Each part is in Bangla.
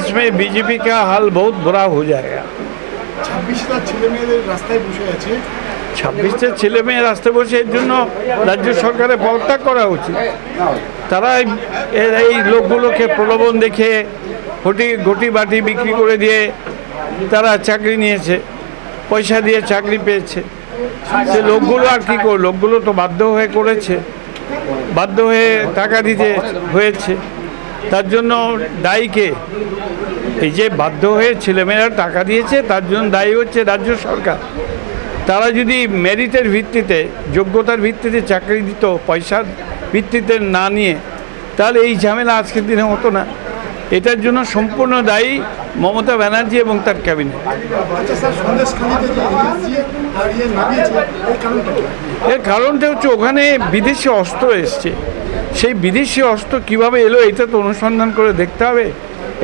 इसमें बीजेपी का हाल बहुत बुरा हो जाएगा। 26টা ছেলে মেয়েদের রাস্তায় বসে আছে। 26টা ছেলে মেয়ে রাস্তায় বসে এর জন্য রাজ্য সরকারের পদত্যাগ করা উচিত। তারা এই লোকগুলোকে প্রলোভন দেখে ঘটি বাটি বিক্রি করে দিয়ে তারা চাকরি নিয়েছে, পয়সা দিয়ে চাকরি পেয়েছে। সে লোকগুলো আর কী করে, লোকগুলো তো বাধ্য হয়ে করেছে, বাধ্য হয়ে টাকা দিতে হয়েছে। তার জন্য দায়ীকে, এই যে বাধ্য হয়ে ছেলেমেয়েরা টাকা দিয়েছে তার জন্য দায়ী হচ্ছে রাজ্য সরকার। তারা যদি মেরিটের ভিত্তিতে, যোগ্যতার ভিত্তিতে চাকরি দিত, পয়সার ভিত্তিতে না নিয়ে, তাহলে এই ঝামেলা আজকের দিনে হতো না। এটার জন্য সম্পূর্ণ দায়ী মমতা ব্যানার্জি এবং তার ক্যাবিনেট। এর কারণটা হচ্ছে ওখানে বিদেশি অস্ত্র এসছে। সেই বিদেশি অস্ত্র কিভাবে এলো এটা তো অনুসন্ধান করে দেখতে হবে।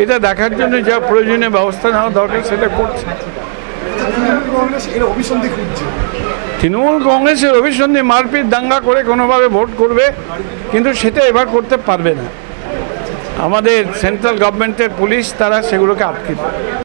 এটা দেখার জন্য যা প্রয়োজনীয় ব্যবস্থা নেওয়া দরকার সেটা করছে। তৃণমূল কংগ্রেসের অভিসন্ধি মারপিট দাঙ্গা করে কোনোভাবে ভোট করবে, কিন্তু সেটা এবার করতে পারবে না। আমাদের সেন্ট্রাল গভর্নমেন্টের পুলিশ তারা সেগুলোকে আটকে দেবে।